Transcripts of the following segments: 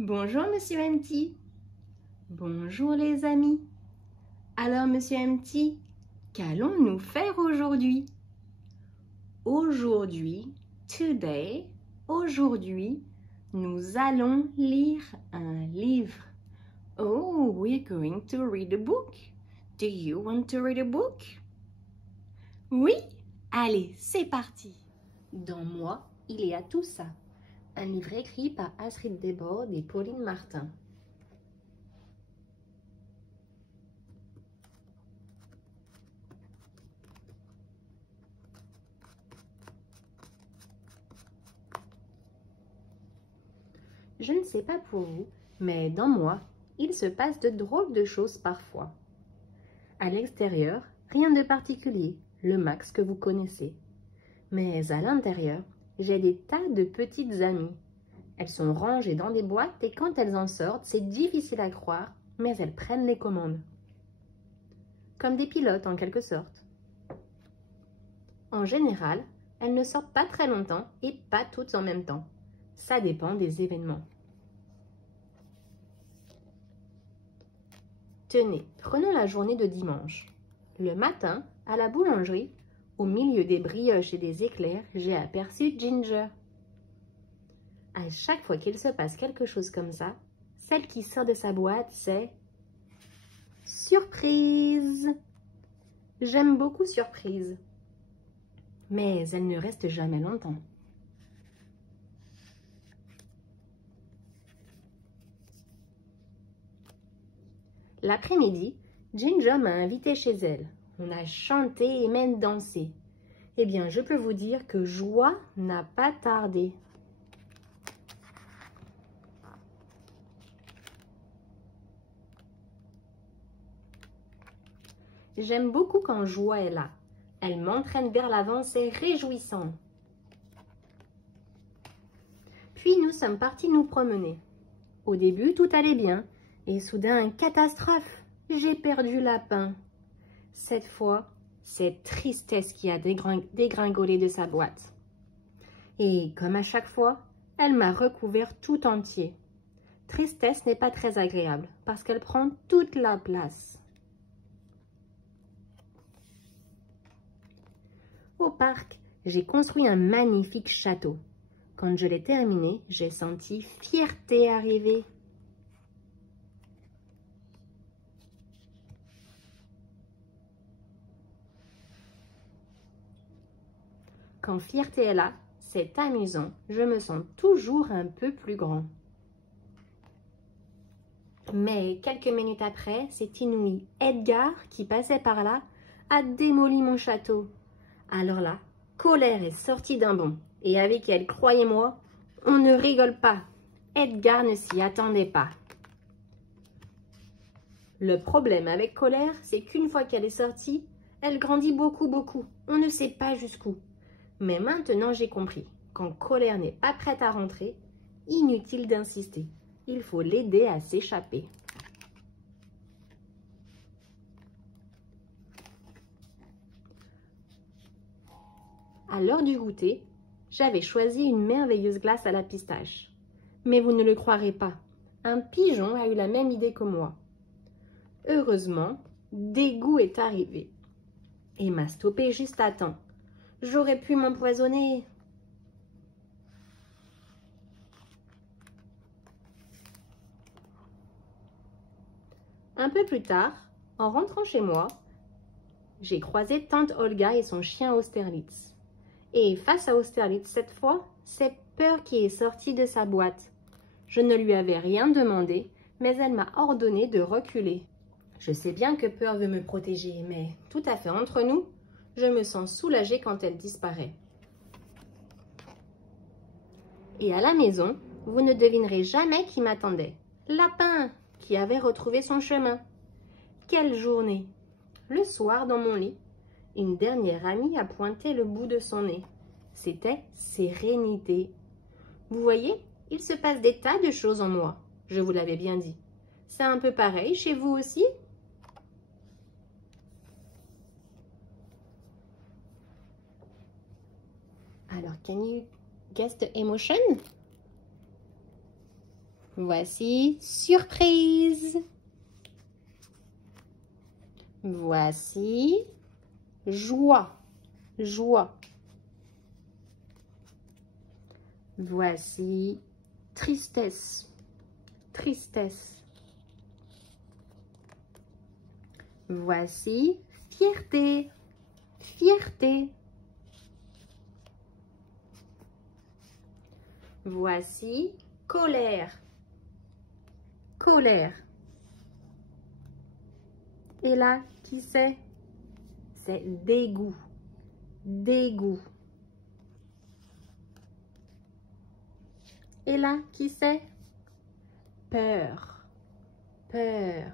Bonjour Monsieur MT. Bonjour les amis. Alors Monsieur MT, qu'allons-nous faire aujourd'hui? Today, nous allons lire un livre. Oh, we're going to read a book. Do you want to read a book? Oui? Allez, c'est parti. Dans moi, il y a tout ça. Un livre écrit par Astrid Desbordes et Pauline Martin. Je ne sais pas pour vous, mais dans moi, il se passe de drôles de choses parfois. À l'extérieur, rien de particulier, le Max que vous connaissez. Mais à l'intérieur, j'ai des tas de petites amies. Elles sont rangées dans des boîtes et quand elles en sortent, c'est difficile à croire, mais elles prennent les commandes. Comme des pilotes en quelque sorte. En général, elles ne sortent pas très longtemps et pas toutes en même temps. Ça dépend des événements. Tenez, prenons la journée de dimanche. Le matin, à la boulangerie, au milieu des brioches et des éclairs, j'ai aperçu Ginger. À chaque fois qu'il se passe quelque chose comme ça, celle qui sort de sa boîte, c'est surprise. J'aime beaucoup surprise, mais elle ne reste jamais longtemps. L'après-midi, Ginger m'a invitée chez elle. On a chanté et même dansé. Eh bien, je peux vous dire que joie n'a pas tardé. J'aime beaucoup quand joie est là. Elle m'entraîne vers l'avant, c'est réjouissant. Puis nous sommes partis nous promener. Au début, tout allait bien. Et soudain, catastrophe, j'ai perdu Lapin. Cette fois, c'est Tristesse qui a dégringolé de sa boîte. Et comme à chaque fois, elle m'a recouvert tout entier. Tristesse n'est pas très agréable parce qu'elle prend toute la place. Au parc, j'ai construit un magnifique château. Quand je l'ai terminé, j'ai senti fierté arriver. Quand fierté est là, c'est amusant. Je me sens toujours un peu plus grand. Mais quelques minutes après, c'est inouï. Edgar, qui passait par là, a démoli mon château. Alors là, Colère est sortie d'un bond. Et avec elle, croyez-moi, on ne rigole pas. Edgar ne s'y attendait pas. Le problème avec Colère, c'est qu'une fois qu'elle est sortie, elle grandit beaucoup. On ne sait pas jusqu'où. Mais maintenant, j'ai compris. Quand Colère n'est pas prête à rentrer, inutile d'insister. Il faut l'aider à s'échapper. À l'heure du goûter, j'avais choisi une merveilleuse glace à la pistache. Mais vous ne le croirez pas, un pigeon a eu la même idée que moi. Heureusement, Dégoût est arrivé et m'a stoppé juste à temps. J'aurais pu m'empoisonner. Un peu plus tard, en rentrant chez moi, j'ai croisé tante Olga et son chien Austerlitz. Et face à Austerlitz cette fois, c'est Peur qui est sortie de sa boîte. Je ne lui avais rien demandé, mais elle m'a ordonné de reculer. Je sais bien que Peur veut me protéger, mais tout à fait entre nous, je me sens soulagée quand elle disparaît. Et à la maison, vous ne devinerez jamais qui m'attendait. Lapin, qui avait retrouvé son chemin. Quelle journée! Le soir, dans mon lit, une dernière amie a pointé le bout de son nez. C'était Sérénité. Vous voyez, il se passe des tas de choses en moi. Je vous l'avais bien dit. C'est un peu pareil chez vous aussi? Alors, can you guess the emotion? Voici surprise. Voici joie, joie. Voici tristesse, tristesse. Voici fierté, fierté. Voici colère, colère. Et là, qui c'est? C'est dégoût, dégoût. Et là, qui c'est? Peur, peur.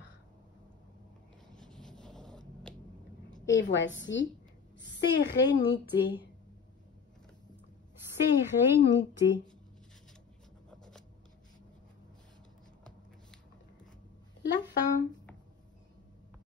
Et voici sérénité, sérénité. La fin.